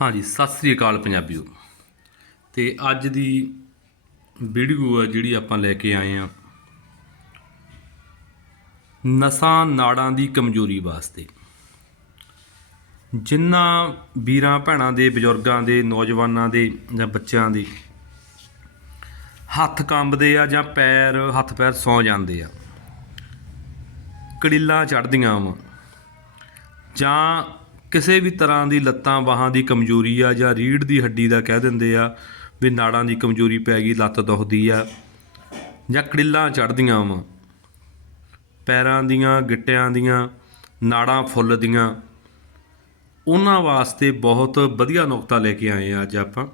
ਹਾਂਜੀ, ਸਤਿ ਸ੍ਰੀ ਅਕਾਲ ਪੰਜਾਬੀਓ। ਤੇ ਅੱਜ ਦੀ ਵੀਡੀਓ ਆ ਜਿਹੜੀ ਆਪਾਂ ਲੈ ਕੇ ਆਏ ਆ, ਨਸਾਂ ਨਾੜਾਂ ਦੀ ਕਮਜ਼ੋਰੀ ਵਾਸਤੇ। ਜਿਨ੍ਹਾਂ ਵੀਰਾਂ ਭੈਣਾਂ ਦੇ, ਬਜ਼ੁਰਗਾਂ ਦੇ, ਨੌਜਵਾਨਾਂ ਦੇ ਜਾਂ ਬੱਚਿਆਂ ਦੇ ਹੱਥ ਕੰਬਦੇ ਆ ਜਾਂ ਪੈਰ, ਹੱਥ ਪੈਰ ਸੌ ਜਾਂਦੇ ਆ, ਕੜਿੱਲਾਂ ਚੜਦੀਆਂ ਵਾ ਜਾਂ ਕਿਸੇ ਵੀ ਤਰ੍ਹਾਂ ਦੀ ਲੱਤਾਂ ਬਾਹਾਂ ਦੀ ਕਮਜ਼ੋਰੀ ਆ ਜਾਂ ਰੀੜ ਦੀ ਹੱਡੀ ਦਾ ਕਹਿ ਦਿੰਦੇ ਆ ਵੀ ਨਾੜਾਂ ਦੀ ਕਮਜ਼ੋਰੀ ਪੈ ਗਈ, ਲੱਤ ਦੁਖਦੀ ਆ ਜਾਂ ਕੜਿੱਲਾਂ ਚੜਦੀਆਂ ਵਾ, ਪੈਰਾਂ ਦੀਆਂ, ਗਿੱਟਿਆਂ ਦੀਆਂ, ਨਾੜਾਂ ਫੁੱਲਦੀਆਂ ਉਹਨਾਂ ਵਾਸਤੇ ਬਹੁਤ ਵਧੀਆ ਨੁਕਤਾ ਲੈ ਕੇ ਆਏ ਆ ਅੱਜ ਆਪਾਂ।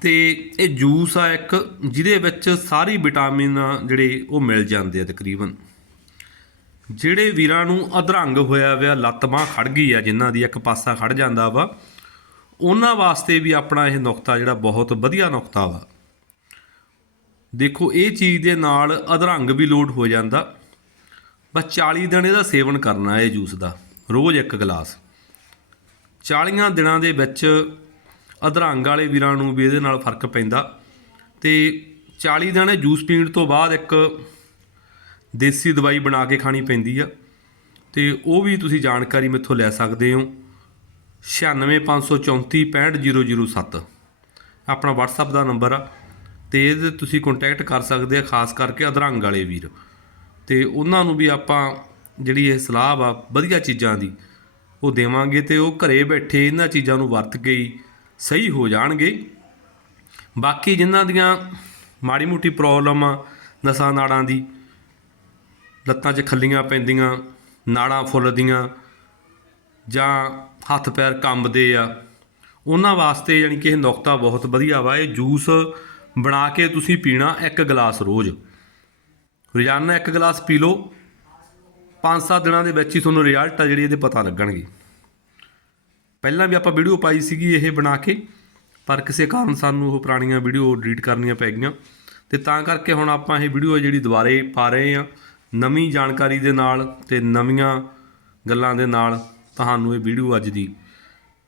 ਤੇ ਇਹ ਜੂਸ ਆ ਇੱਕ, ਜਿਹਦੇ ਵਿੱਚ ਸਾਰੀ ਵਿਟਾਮਿਨ ਜਿਹੜੇ ਉਹ ਮਿਲ ਜਾਂਦੇ ਆ ਤਕਰੀਬਨ। ਜਿਹੜੇ ਵੀਰਾਂ ਨੂੰ ਅਧਰੰਗ ਹੋਇਆ ਹੋਇਆ ਲੱਤ ਬਾਂਹ ਖੜ ਗਈ ਆ, ਜਿਨ੍ਹਾਂ ਦੀ ਇੱਕ ਪਾਸਾ ਖੜ ਜਾਂਦਾ ਵਾ, ਉਹਨਾਂ ਵਾਸਤੇ ਵੀ ਆਪਣਾ ਇਹ ਨੁਕਤਾ ਜਿਹੜਾ ਬਹੁਤ ਵਧੀਆ ਨੁਕਤਾ ਵਾ। ਦੇਖੋ, ਇਹ ਚੀਜ਼ ਦੇ ਨਾਲ ਅਧਰੰਗ ਵੀ ਲੋਡ ਹੋ ਜਾਂਦਾ। ਬਸ 40 ਦਿਨ ਇਹਦਾ ਸੇਵਨ ਕਰਨਾ ਇਹ ਜੂਸ ਦਾ, ਰੋਜ਼ ਇੱਕ ਗਲਾਸ। 40 ਦਿਨਾਂ ਦੇ ਵਿੱਚ ਅਧਰੰਗ ਵਾਲੇ ਵੀਰਾਂ ਨੂੰ ਵੀ ਇਹਦੇ ਨਾਲ ਫ਼ਰਕ ਪੈਂਦਾ। ਤੇ 40 ਦਿਨ ਇਹ ਜੂਸ ਪੀਣ ਤੋਂ ਬਾਅਦ ਇੱਕ ਦੇਸੀ ਦਵਾਈ ਬਣਾ ਕੇ ਖਾਣੀ ਪੈਂਦੀ ਆ। ਤੇ ਉਹ ਵੀ ਤੁਸੀਂ ਜਾਣਕਾਰੀ ਮੇਥੋਂ ਲੈ ਸਕਦੇ ਹੋ। 9654465007 ਆਪਣਾ WhatsApp ਦਾ ਨੰਬਰ ਆ। ਤੇ ਇਹਦੇ ਤੁਸੀਂ ਕੰਟੈਕਟ ਕਰ ਸਕਦੇ ਆ, ਖਾਸ ਕਰਕੇ ਅਧਰੰਗ ਵਾਲੇ ਵੀਰ। ਤੇ ਉਹਨਾਂ ਨੂੰ ਵੀ ਆਪਾਂ ਜਿਹੜੀ ਇਹ ਸਲਾਹ ਆ ਵਧੀਆ ਚੀਜ਼ਾਂ ਦੀ, ਉਹ ਦੇਵਾਂਗੇ ਤੇ ਉਹ ਘਰੇ ਬੈਠੇ ਇਹਨਾਂ ਚੀਜ਼ਾਂ ਨੂੰ ਵਰਤ ਕੇ ਹੀ ਸਹੀ ਹੋ ਜਾਣਗੇ। ਬਾਕੀ ਜਿਨ੍ਹਾਂ ਦੀਆਂ ਮਾੜੀ ਮੋਟੀ ਪ੍ਰੋਬਲਮ ਆ ਨਸਾਂ ਨਾੜਾਂ ਦੀ ਲੱਤਾਂ 'ਚ ਖੱਲੀਆਂ ਪੈਂਦੀਆਂ, ਨਾੜਾਂ ਫੁੱਲਦੀਆਂ ਜਾਂ ਹੱਥ ਪੈਰ ਕੰਬਦੇ ਆ। ਉਹਨਾਂ ਵਾਸਤੇ ਯਾਨੀ ਕਿ ਇਹ ਨੁਕਤਾ ਬਹੁਤ ਵਧੀਆ ਵਾ। ਇਹ ਜੂਸ ਬਣਾ ਕੇ ਤੁਸੀਂ ਪੀਣਾ ਇੱਕ ਗਲਾਸ ਰੋਜ਼। ਰੋਜ਼ਾਨਾ ਇੱਕ ਗਲਾਸ ਪੀ ਲਓ। 5-7 ਦਿਨਾਂ ਦੇ ਵਿੱਚ ਹੀ ਤੁਹਾਨੂੰ ਰਿਜ਼ਲਟ ਆ ਜਿਹੜੀ ਇਹਦੇ ਪਤਾ ਲੱਗਣਗੇ। ਪਹਿਲਾਂ ਵੀ ਆਪਾਂ ਵੀਡੀਓ ਪਾਈ ਸੀਗੀ ਇਹ ਬਣਾ ਕੇ, ਪਰ ਕਿਸੇ ਕਾਰਨ ਸਾਨੂੰ ਉਹ ਪੁਰਾਣੀਆਂ ਵੀਡੀਓ ਡਿਲੀਟ ਕਰਨੀਆਂ ਪੈ ਗਈਆਂ। ਤੇ ਤਾਂ ਕਰਕੇ ਹੁਣ ਆਪਾਂ ਇਹ ਵੀਡੀਓ ਜਿਹੜੀ ਦੁਬਾਰੇ ਪਾ ਰਹੇ ਆ ਨਵੀਂ ਜਾਣਕਾਰੀ ਦੇ ਨਾਲ ਤੇ ਨਵੀਆਂ ਗੱਲਾਂ ਦੇ ਨਾਲ ਤੁਹਾਨੂੰ ਇਹ ਵੀਡੀਓ ਅੱਜ ਦੀ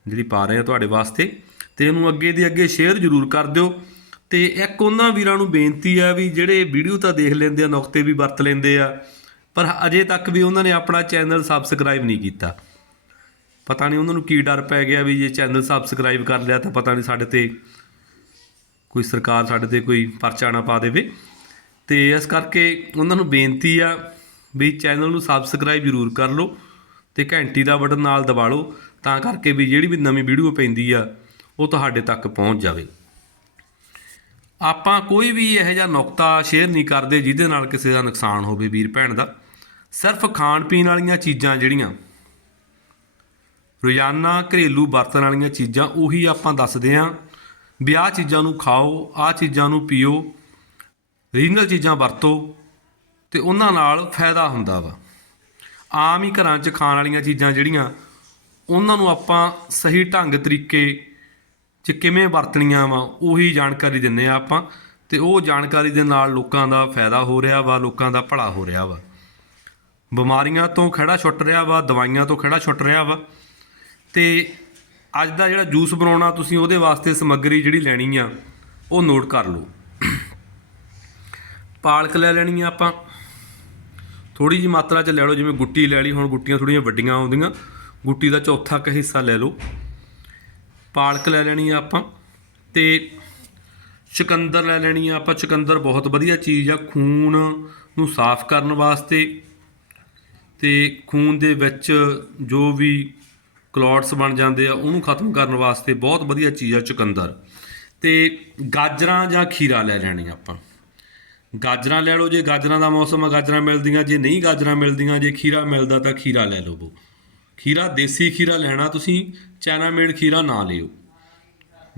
ਜਿਹੜੀ ਪਾ ਰਹੇ ਆ ਤੁਹਾਡੇ ਵਾਸਤੇ ਤੇ ਇਹਨੂੰ ਅੱਗੇ ਦੀ ਅੱਗੇ ਸ਼ੇਅਰ ਜ਼ਰੂਰ ਕਰ ਦਿਓ ਤੇ ਇੱਕ ਉਹਨਾਂ ਵੀਰਾਂ ਨੂੰ ਬੇਨਤੀ ਆ ਵੀ ਜਿਹੜੇ ਵੀਡੀਓ ਤਾਂ ਦੇਖ ਲੈਂਦੇ ਆ, ਨੁਕਤੇ ਵੀ ਵਰਤ ਲੈਂਦੇ ਆ, ਪਰ ਅਜੇ ਤੱਕ ਵੀ ਉਹਨਾਂ ਨੇ ਆਪਣਾ ਚੈਨਲ ਸਬਸਕ੍ਰਾਈਬ ਨਹੀਂ ਕੀਤਾ। ਪਤਾ ਨਹੀਂ ਉਹਨਾਂ ਨੂੰ ਕੀ ਡਰ ਪੈ ਗਿਆ ਵੀ ਜੇ ਚੈਨਲ ਸਬਸਕ੍ਰਾਈਬ ਕਰ ਲਿਆ ਤਾਂ ਪਤਾ ਨਹੀਂ ਸਾਡੇ ਤੇ ਕੋਈ ਸਰਕਾਰ ਸਾਡੇ ਤੇ ਕੋਈ ਪਰਚਾ ਨਾ ਪਾ ਦੇਵੇ। ਤੇ ਇਸ ਕਰਕੇ ਉਹਨਾਂ ਨੂੰ ਬੇਨਤੀ ਆ ਵੀ ਚੈਨਲ ਨੂੰ ਸਬਸਕ੍ਰਾਈਬ ਜ਼ਰੂਰ ਕਰ ਲਓ ਤੇ ਘੰਟੀ ਦਾ ਬਟਨ ਨਾਲ ਦਬਾ ਲਓ ਤਾਂ ਕਰਕੇ ਵੀ ਜਿਹੜੀ ਵੀ ਨਵੀਂ ਵੀਡੀਓ ਪੈਂਦੀ ਆ, ਉਹ ਤੁਹਾਡੇ ਤੱਕ ਪਹੁੰਚ ਜਾਵੇ। ਆਪਾਂ ਕੋਈ ਵੀ ਇਹੋ ਜਿਹਾ ਨੁਕਤਾ ਸ਼ੇਅਰ ਨਹੀਂ ਕਰਦੇ ਜਿਹਦੇ ਨਾਲ ਕਿਸੇ ਦਾ ਨੁਕਸਾਨ ਹੋਵੇ ਵੀਰ ਭੈਣ ਦਾ। ਸਿਰਫ ਖਾਣ ਪੀਣ ਵਾਲੀਆਂ ਚੀਜ਼ਾਂ ਜਿਹੜੀਆਂ, ਰੋਜ਼ਾਨਾ ਘਰੇਲੂ ਵਰਤਣ ਵਾਲੀਆਂ ਚੀਜ਼ਾਂ ਉਹੀ ਆਪਾਂ ਦੱਸਦੇ ਆਂ ਵੀ ਆਹ ਚੀਜ਼ਾਂ ਨੂੰ ਖਾਓ, ਆਹ ਚੀਜ਼ਾਂ ਨੂੰ ਪੀਓ ਰੀਜਨਲ ਚੀਜ਼ਾਂ ਵਰਤੋ ਤੇ ਉਹਨਾਂ ਨਾਲ ਫਾਇਦਾ ਹੁੰਦਾ ਵਾ। ਆਮ ਹੀ ਘਰਾਂ 'ਚ ਖਾਣ ਵਾਲੀਆਂ ਚੀਜ਼ਾਂ ਜਿਹੜੀਆਂ, ਉਹਨਾਂ ਨੂੰ ਆਪਾਂ ਸਹੀ ਢੰਗ ਤਰੀਕੇ 'ਚ ਕਿਵੇਂ ਵਰਤਣੀਆਂ ਵਾ, ਉਹੀ ਜਾਣਕਾਰੀ ਦਿੰਨੇ ਆ ਆਪਾਂ ਤੇ ਉਹ ਜਾਣਕਾਰੀ ਦੇ ਨਾਲ ਲੋਕਾਂ ਦਾ ਫਾਇਦਾ ਹੋ ਰਿਹਾ ਵਾ, ਲੋਕਾਂ ਦਾ ਭਲਾ ਹੋ ਰਿਹਾ ਵਾ। ਬਿਮਾਰੀਆਂ ਤੋਂ ਖੜਾ ਛੁੱਟ ਰਿਹਾ ਵਾ, ਦਵਾਈਆਂ ਤੋਂ ਖੜਾ ਛੁੱਟ ਰਿਹਾ ਵਾ ਤੇ ਅੱਜ ਦਾ ਜਿਹੜਾ ਜੂਸ ਬਣਾਉਣਾ, ਤੁਸੀਂ ਉਹਦੇ ਵਾਸਤੇ ਸਮੱਗਰੀ ਜਿਹੜੀ ਲੈਣੀ ਆ, ਉਹ ਨੋਟ ਕਰ ਲਓ। ਪਾਲਕ ਲੈ ਲੈਣੀ ਆ ਆਪਾਂ। ਥੋੜੀ ਜੀ ਮਾਤਰਾ ਚ ਲੈ ਲਓ, ਜਿਵੇਂ ਗੁੱਟੀ ਲੈ ਲਈ, ਹੁਣ ਗੁੱਟੀਆਂ ਥੋੜੀਆਂ ਵੱਡੀਆਂ ਆਉਂਦੀਆਂ। ਗੁੱਟੀ ਦਾ ਚੌਥਾ ਕੁ ਹਿੱਸਾ ਲੈ ਲਓ। ਪਾਲਕ ਲੈ ਲੈਣੀ ਆ ਆਪਾਂ ਤੇ ਚੁਕੰਦਰ ਲੈ ਲੈਣੀ ਆ ਆਪਾਂ। ਚੁਕੰਦਰ ਬਹੁਤ ਵਧੀਆ ਚੀਜ਼ ਆ, ਖੂਨ ਨੂੰ ਸਾਫ਼ ਕਰਨ ਵਾਸਤੇ। ਤੇ ਖੂਨ ਦੇ ਵਿੱਚ ਜੋ ਵੀ ਕਲੌਟਸ ਬਣ ਜਾਂਦੇ ਆ, ਉਹਨੂੰ ਖਤਮ ਕਰਨ ਵਾਸਤੇ ਬਹੁਤ ਵਧੀਆ ਚੀਜ਼ ਆ ਚੁਕੰਦਰ ਤੇ ਗਾਜਰਾਂ ਜਾਂ ਖੀਰਾ ਲੈ ਲੈਣੀ ਆਪਾਂ। ਗਾਜਰਾਂ ਲੈ ਲਓ, ਜੇ ਗਾਜਰਾਂ ਦਾ ਮੌਸਮ ਆ, ਗਾਜਰਾਂ ਮਿਲਦੀਆਂ, ਜੇ ਨਹੀਂ ਗਾਜਰਾਂ ਮਿਲਦੀਆਂ, ਜੇ ਖੀਰਾ ਮਿਲਦਾ ਤਾਂ ਖੀਰਾ ਲੈ ਲਵੋ ਖੀਰਾ, ਦੇਸੀ ਖੀਰਾ ਲੈਣਾ, ਤੁਸੀਂ ਚਾਈਨਾ ਮੇਡ ਖੀਰਾ ਨਾ ਲਿਓ।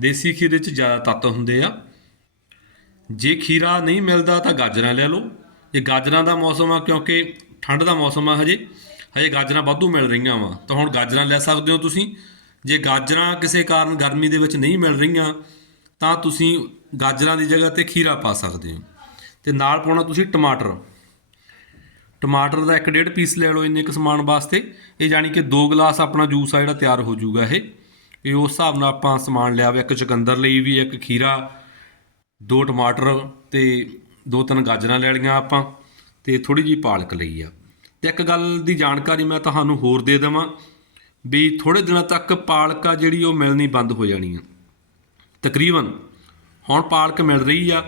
ਦੇਸੀ ਖੀਰੇ 'ਚ ਜ਼ਿਆਦਾ ਤੱਤ ਹੁੰਦੇ ਆ। ਜੇ ਖੀਰਾ ਨਹੀਂ ਮਿਲਦਾ ਤਾਂ ਗਾਜਰਾਂ ਲੈ ਲਓ। ਜੇ ਗਾਜਰਾਂ ਦਾ ਮੌਸਮ ਆ, ਕਿਉਂਕਿ ਠੰਡ ਦਾ ਮੌਸਮ ਆ ਹਜੇ ਹਜੇ ਗਾਜਰਾਂ ਵਾਧੂ ਮਿਲ ਰਹੀਆਂ ਵਾ। ਤਾਂ ਹੁਣ ਗਾਜਰਾਂ ਲੈ ਸਕਦੇ ਹੋ ਤੁਸੀਂ। ਜੇ ਗਾਜਰਾਂ ਕਿਸੇ ਕਾਰਨ ਗਰਮੀ ਦੇ ਵਿੱਚ ਨਹੀਂ ਮਿਲ ਰਹੀਆਂ, ਤਾਂ ਤੁਸੀਂ ਗਾਜਰਾਂ ਦੀ ਜਗ੍ਹਾ ਤੇ ਖੀਰਾ ਪਾ ਸਕਦੇ ਹੋ। ਤੇ ਨਾਲ ਪਾਉਣਾ ਤੁਸੀਂ ਟਮਾਟਰ। ਟਮਾਟਰ ਦਾ 1.5 ਪੀਸ ਲੈ ਲਓ ਇੰਨੇ ਕੁ ਸਮਾਨ ਵਾਸਤੇ। ਇਹ ਜਾਨੀ ਕਿ 2 ਗਲਾਸ ਆਪਣਾ ਜੂਸ ਆ ਜਿਹੜਾ ਤਿਆਰ ਹੋ ਜਾਊਗਾ ਇਹ। ਇਹ ਉਸ ਹਿਸਾਬ ਨਾਲ ਆਪਾਂ ਸਮਾਨ ਲਿਆ ਵਾ, ਇੱਕ ਚੁਕੰਦਰ ਲਈ ਵੀ, ਇੱਕ ਖੀਰਾ, ਦੋ ਟਮਾਟਰ ਤੇ ਦੋ ਤਿੰਨ ਗਾਜਰਾਂ ਲੈ ਲਈਆਂ ਆਪਾਂ ਤੇ ਥੋੜੀ ਜੀ ਪਾਲਕ ਲਈ ਆ। ਤੇ ਇੱਕ ਗੱਲ ਦੀ ਜਾਣਕਾਰੀ ਮੈਂ ਤੁਹਾਨੂੰ ਹੋਰ ਦੇ ਦੇਵਾਂ ਵੀ ਥੋੜੇ ਦਿਨਾਂ ਤੱਕ ਪਾਲਕ ਆ ਜਿਹੜੀ ਉਹ ਮਿਲਣੀ ਬੰਦ ਹੋ ਜਾਣੀ ਆ। ਤਕਰੀਬਨ ਹੁਣ ਪਾਲਕ ਮਿਲ ਰਹੀ ਆ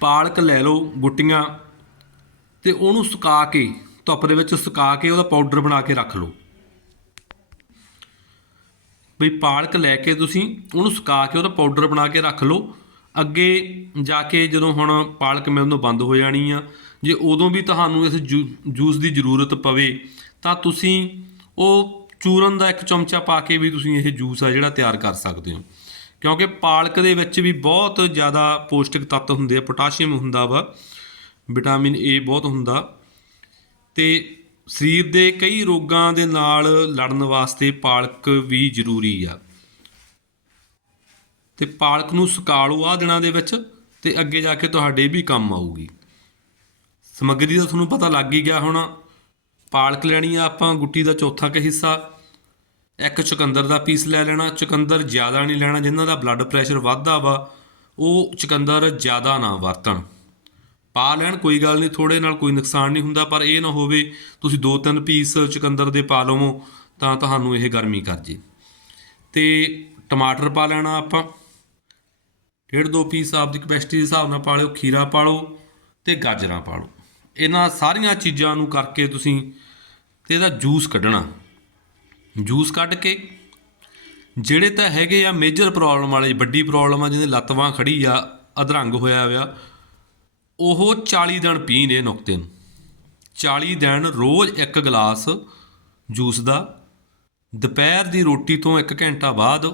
ਪਾਲਕ ਲੈ ਲਓ ਗੁੱਟੀਆਂ ਤੇ ਉਹਨੂੰ ਸੁਕਾ ਕੇ, ਧੁੱਪ ਦੇ ਵਿੱਚ ਸੁਕਾ ਕੇ ਉਹਦਾ ਪਾਊਡਰ ਬਣਾ ਕੇ ਰੱਖ ਲਓ। ਵੀ ਪਾਲਕ ਲੈ ਕੇ ਤੁਸੀਂ ਉਹਨੂੰ ਸੁਕਾ ਕੇ ਉਹਦਾ ਪਾਊਡਰ ਬਣਾ ਕੇ ਰੱਖ ਲਓ। ਅੱਗੇ ਜਾ ਕੇ ਜਦੋਂ ਹੁਣ ਪਾਲਕ ਮਿਲਣੋਂ ਬੰਦ ਹੋ ਜਾਣੀ ਆ, ਜੇ ਉਦੋਂ ਵੀ ਤੁਹਾਨੂੰ ਇਸ ਜੂ- ਜੂਸ ਦੀ ਜ਼ਰੂਰਤ ਪਵੇ, ਤਾਂ ਤੁਸੀਂ ਉਹ ਚੂਰਨ ਦਾ ਇੱਕ ਚਮਚਾ ਪਾ ਕੇ ਵੀ ਤੁਸੀਂ ਇਹ ਜੂਸ ਆ ਜਿਹੜਾ ਤਿਆਰ ਕਰ ਸਕਦੇ ਹੋ। ਕਿਉਂਕਿ ਪਾਲਕ ਦੇ ਵਿੱਚ ਵੀ ਬਹੁਤ ਜ਼ਿਆਦਾ ਪੌਸ਼ਟਿਕ ਤੱਤ ਹੁੰਦੇ ਆ, ਪੋਟਾਸ਼ੀਅਮ ਹੁੰਦਾ ਵਾ, ਵਿਟਾਮਿਨ ਏ ਬਹੁਤ ਹੁੰਦਾ। ਤੇ ਸਰੀਰ ਦੇ ਕਈ ਰੋਗਾਂ ਦੇ ਨਾਲ ਲੜਨ ਵਾਸਤੇ ਪਾਲਕ ਵੀ ਜ਼ਰੂਰੀ ਆ। ਤੇ ਪਾਲਕ ਨੂੰ ਸੁਕਾ ਲਓ ਆ ਦਿਨਾਂ ਦੇ ਵਿੱਚ ਤੇ ਅੱਗੇ ਜਾ ਕੇ ਤੁਹਾਡੇ ਵੀ ਕੰਮ ਆਊਗੀ। ਸਮੱਗਰੀ ਦਾ ਤੁਹਾਨੂੰ ਪਤਾ ਲੱਗ ਹੀ ਗਿਆ ਹੋਣਾ, ਪਾਲਕ ਲੈਣੀ ਆ ਆਪਾਂ ਗੁੱਟੀ ਦਾ ਚੌਥਾ ਕੁ ਹਿੱਸਾ। ਇੱਕ ਚੁਕੰਦਰ ਦਾ ਪੀਸ ਲੈ ਲੈਣਾ, ਚੁਕੰਦਰ ਜ਼ਿਆਦਾ ਨਹੀਂ ਲੈਣਾ, ਜਿਨ੍ਹਾਂ ਦਾ ਬਲੱਡ ਪ੍ਰੈਸ਼ਰ ਵੱਧਦਾ ਵਾ, ਉਹ ਚੁਕੰਦਰ ਜ਼ਿਆਦਾ ਨਾ ਵਰਤਣ। ਪਾ ਲੈਣ, ਕੋਈ ਗੱਲ ਨਹੀਂ ਥੋੜੇ ਨਾਲ ਕੋਈ ਨੁਕਸਾਨ ਨਹੀਂ ਹੁੰਦਾ, ਪਰ ਇਹ ਨਾ ਹੋਵੇ ਤੁਸੀਂ ਦੋ ਤਿੰਨ ਪੀਸ ਚੁਕੰਦਰ ਦੇ ਪਾ ਲਵੋ, ਤਾਂ ਤੁਹਾਨੂੰ ਇਹ ਗਰਮੀ ਕਰ ਜੇ ਤੇ ਟਮਾਟਰ ਪਾ ਲੈਣਾ ਆਪਾਂ। ਡੇਢ ਦੋ ਪੀਸ ਆਪਦੀ ਕਪੈਸਿਟੀ ਦੇ ਹਿਸਾਬ ਨਾਲ ਪਾ ਲਿਓ, ਖੀਰਾ ਪਾ ਲਓ ਤੇ ਗਾਜਰਾਂ ਪਾ ਲਓ। ਇਹਨਾਂ ਸਾਰੀਆਂ ਚੀਜ਼ਾਂ ਨੂੰ ਕਰਕੇ ਤੁਸੀਂ ਤੇ ਇਹਦਾ ਜੂਸ ਕੱਢਣਾ। ਜੂਸ ਕੱਢ ਕੇ, ਜਿਹੜੇ ਤਾਂ ਹੈਗੇ ਆ ਮੇਜਰ ਪ੍ਰੋਬਲਮ ਵਾਲੇ, ਵੱਡੀ ਪ੍ਰੋਬਲਮ ਆ, ਜਿਹਦੇ ਲੱਤ ਬਾਂਹ ਖੜੀ ਆ, ਅਧਰੰਗ ਹੋਇਆ ਹੋਇਆ, ਉਹ 40 ਦਿਨ ਪੀਣ ਇਹ ਨੁਕਤੇ ਨੂੰ। 40 ਦਿਨ ਰੋਜ਼ ਇੱਕ ਗਲਾਸ ਜੂਸ ਦਾ, ਦੁਪਹਿਰ ਦੀ ਰੋਟੀ ਤੋਂ 1 ਘੰਟਾ ਬਾਅਦ,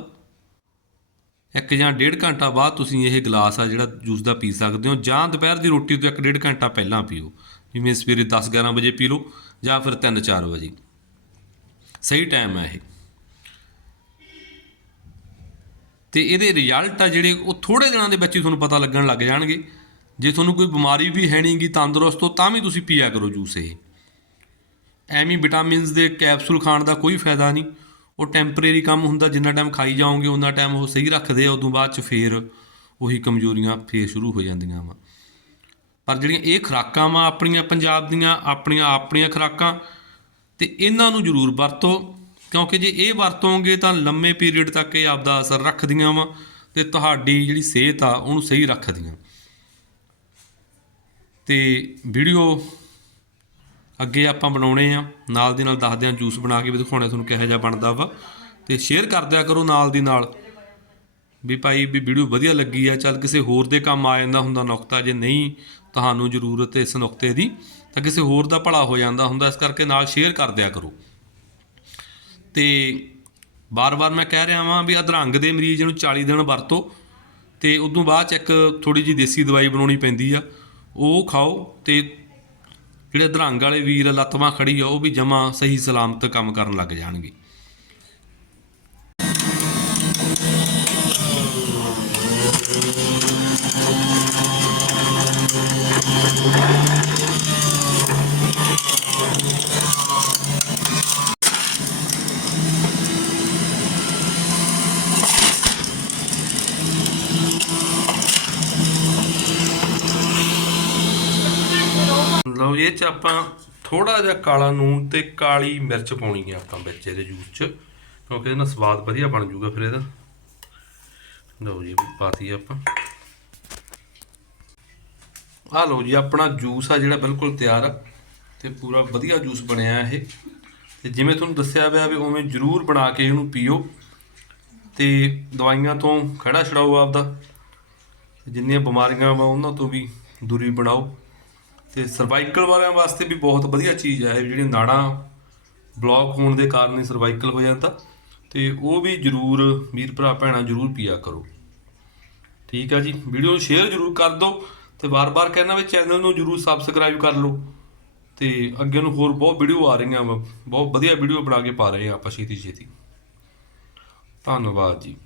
ਇੱਕ ਜਾਂ ਡੇਢ ਘੰਟਾ ਬਾਅਦ ਤੁਸੀਂ ਇਹ ਗਲਾਸ ਆ ਜਿਹੜਾ ਜੂਸ ਦਾ ਪੀ ਸਕਦੇ ਹੋ, ਜਾਂ ਦੁਪਹਿਰ ਦੀ ਰੋਟੀ ਤੋਂ 1 ਡੇਢ ਘੰਟਾ ਪਹਿਲਾਂ ਪੀਓ। ਜਿਵੇਂ ਸਵੇਰੇ 10 11 ਵਜੇ ਪੀ ਲਓ, ਜਾਂ ਫਿਰ 3 4 ਵਜੇ। ਸਹੀ ਟਾਈਮ ਹੈ ਇਹ। ਤੇ ਇਹਦੇ ਰਿਜ਼ਲਟ ਆ ਜਿਹੜੇ ਉਹ ਥੋੜੇ ਦਿਨਾਂ ਦੇ ਵਿੱਚ ਹੀ ਤੁਹਾਨੂੰ ਪਤਾ ਲੱਗਣ ਲੱਗ ਜਾਣਗੇ। ਜੇ ਤੁਹਾਨੂੰ ਕੋਈ ਬਿਮਾਰੀ ਵੀ ਹੈ ਨਹੀਂਗੀ ਤੰਦਰੁਸਤ ਹੋ ਤਾਂ ਵੀ ਤੁਸੀਂ ਪੀਆ ਕਰੋ ਜੂਸ ਇਹ। ਐਵੇਂ ਵਿਟਾਮਿਨਸ ਦੇ ਕੈਪਸੂਲ ਖਾਣ ਦਾ ਕੋਈ ਫਾਇਦਾ ਨਹੀਂ। ਉਹ ਟੈਂਪਰੇਰੀ ਕੰਮ ਹੁੰਦਾ, ਜਿੰਨਾ ਟਾਈਮ ਖਾਈ ਜਾਓਗੇ ਉਹਨਾਂ ਟਾਈਮ ਉਹ ਸਹੀ ਰੱਖਦੇ ਆ, ਉਦੋਂ ਬਾਅਦ ਚ ਫੇਰ ਉਹੀ ਕਮਜ਼ੋਰੀਆਂ ਫੇਰ ਸ਼ੁਰੂ ਹੋ ਜਾਂਦੀਆਂ ਵਾ। ਪਰ ਜਿਹੜੀਆਂ ਇਹ ਖੁਰਾਕਾਂ ਵਾ ਆਪਣੀਆਂ, ਪੰਜਾਬ ਦੀਆਂ, ਆਪਣੀਆਂ ਆਪਣੀਆਂ ਖੁਰਾਕਾਂ ਤੇ ਇਹਨਾਂ ਨੂੰ ਜ਼ਰੂਰ ਵਰਤੋ, ਕਿਉਂਕਿ ਜੇ ਇਹ ਵਰਤੋਂਗੇ ਤਾਂ ਲੰਮੇ ਪੀਰੀਅਡ ਤੱਕ ਇਹ ਆਪਦਾ ਅਸਰ ਰੱਖਦੀਆਂ ਵਾ ਤੇ ਤੁਹਾਡੀ ਜਿਹੜੀ ਸਿਹਤ ਆ, ਉਹਨੂੰ ਸਹੀ ਰੱਖਦੀਆਂ। ਤੇ ਵੀਡੀਓ ਅੱਗੇ ਆਪਾਂ ਬਣਾਉਣੇ ਆ। ਨਾਲ ਦੀ ਨਾਲ ਦੱਸਦੇ ਆ, ਜੂਸ ਬਣਾ ਕੇ ਵੀ ਦਿਖਾਉਣੇ ਤੁਹਾਨੂੰ ਕਿਹੋ ਜਿਹਾ ਬਣਦਾ ਵਾ। ਤੇ ਸ਼ੇਅਰ ਕਰ ਦਿਆ ਕਰੋ ਨਾਲ ਦੀ ਨਾਲ। ਵੀ ਭਾਈ, ਵੀ ਵੀਡੀਓ ਵਧੀਆ ਲੱਗੀ ਆ, ਚੱਲ ਕਿਸੇ ਹੋਰ ਦੇ ਕੰਮ ਆ ਜਾਂਦਾ ਹੁੰਦਾ ਨੁਕਤਾ, ਜੇ ਨਹੀਂ, ਤੁਹਾਨੂੰ ਜ਼ਰੂਰਤ ਇਸ ਨੁਕਤੇ ਦੀ ਤਾਂ ਕਿਸੇ ਹੋਰ ਦਾ ਭਲਾ ਹੋ ਜਾਂਦਾ ਹੁੰਦਾ, ਇਸ ਕਰਕੇ ਨਾਲ ਸ਼ੇਅਰ ਕਰ ਦਿਆ ਕਰੋ। ਤੇ ਬਾਰ-ਬਾਰ ਮੈਂ ਕਹਿ ਰਿਹਾ ਵਾਂ ਵੀ ਅਧਰੰਗ ਦੇ ਮਰੀਜ਼ ਨੂੰ 40 ਦਿਨ ਵਰਤੋ, ਤੇ ਤੋਂ ਬਾਅਦ ਚ ਇੱਕ ਥੋੜੀ ਜੀ ਦੇਸੀ ਦਵਾਈ ਬਣਾਉਣੀ ਪੈਂਦੀ ਆ, ਉਹ ਖਾਓ ਤੇ ਜਿਹੜੇ ਅਧਰੰਗ ਵਾਲੇ ਵੀਰ ਲੱਤਵਾਂ ਖੜੀ ਆ, ਉਹ ਵੀ ਜਮਾ ਸਹੀ ਸਲਾਮਤ ਕੰਮ ਕਰਨ ਲੱਗ ਜਾਣਗੇ। ਲਓ ਜੀ, ਇਹ ਚ ਆਪਾਂ ਥੋੜਾ ਜਿਹਾ ਕਾਲਾ ਨੂਨ ਤੇ ਕਾਲੀ ਮਿਰਚ ਪਾਉਣੀ ਹੈ ਆਪਾਂ ਵਿੱਚ ਇਹਦੇ ਜੂਸ ਚ ਕਿਉਂਕਿ ਇਹਦਾ ਸਵਾਦ ਵਧੀਆ ਬਣ ਜਾਊਗਾ ਫਿਰ ਇਹਦਾ। ਲਓ ਜੀ ਵੀ ਪਾਤੀ ਆਪਾਂ। ਆ ਲਓ ਜੀ ਆਪਣਾ ਜੂਸ ਆ ਜਿਹੜਾ ਬਿਲਕੁਲ ਤਿਆਰ ਆ ਤੇ ਪੂਰਾ ਵਧੀਆ ਜੂਸ ਬਣਿਆ ਇਹ। ਤੇ ਜਿਵੇਂ ਤੁਹਾਨੂੰ ਦੱਸਿਆ ਹੋਇਆ ਵੀ ਉਵੇਂ ਜਰੂਰ ਬਣਾ ਕੇ ਇਹਨੂੰ ਪੀਓ ਤੇ ਦਵਾਈਆਂ ਤੋਂ ਖੜਾ ਛਡਾਓ ਆਪਦਾ। ਜਿੰਨੀਆਂ ਬਿਮਾਰੀਆਂ ਵਾ ਉਹਨਾਂ ਤੋਂ ਵੀ ਦੂਰੀ ਬਣਾਓ। ਤੇ ਸਰਵਾਈਕਲ ਵਾਲਿਆਂ ਵਾਸਤੇ ਵੀ ਬਹੁਤ ਵਧੀਆ ਚੀਜ਼ ਹੈ ਇਹ ਜਿਹੜੀ ਨਾੜਾਂ ਬਲੌਕ ਹੋਣ ਦੇ ਕਾਰਨ ਹੀ ਸਰਵਾਈਕਲ ਹੋ ਜਾਂਦਾ। ਤੇ ਉਹ ਵੀ ਜਰੂਰ ਵੀਰ ਭਰਾ ਭੈਣਾਂ ਜਰੂਰ ਪੀਆ ਕਰੋ। ਠੀਕ ਆ ਜੀ ਵੀਡੀਓ ਨੂੰ ਸ਼ੇਅਰ ਜਰੂਰ ਕਰ ਦਿਓ ਤੇ ਵਾਰ-ਵਾਰ ਕਹਿਣਾ ਵੀ ਚੈਨਲ ਨੂੰ ਜਰੂਰ ਸਬਸਕ੍ਰਾਈਬ ਕਰ ਲਓ। ਤੇ ਅੱਗੇ ਨੂੰ ਹੋਰ ਬਹੁਤ ਵੀਡੀਓ ਆ ਰਹੀਆਂ ਵਾ, ਬਹੁਤ ਵਧੀਆ ਵੀਡੀਓ ਬਣਾ ਕੇ ਪਾ ਰਹੇ ਆ ਆਪਾਂ ਛੇਤੀ ਛੇਤੀ ਧੰਨਵਾਦ ਜੀ।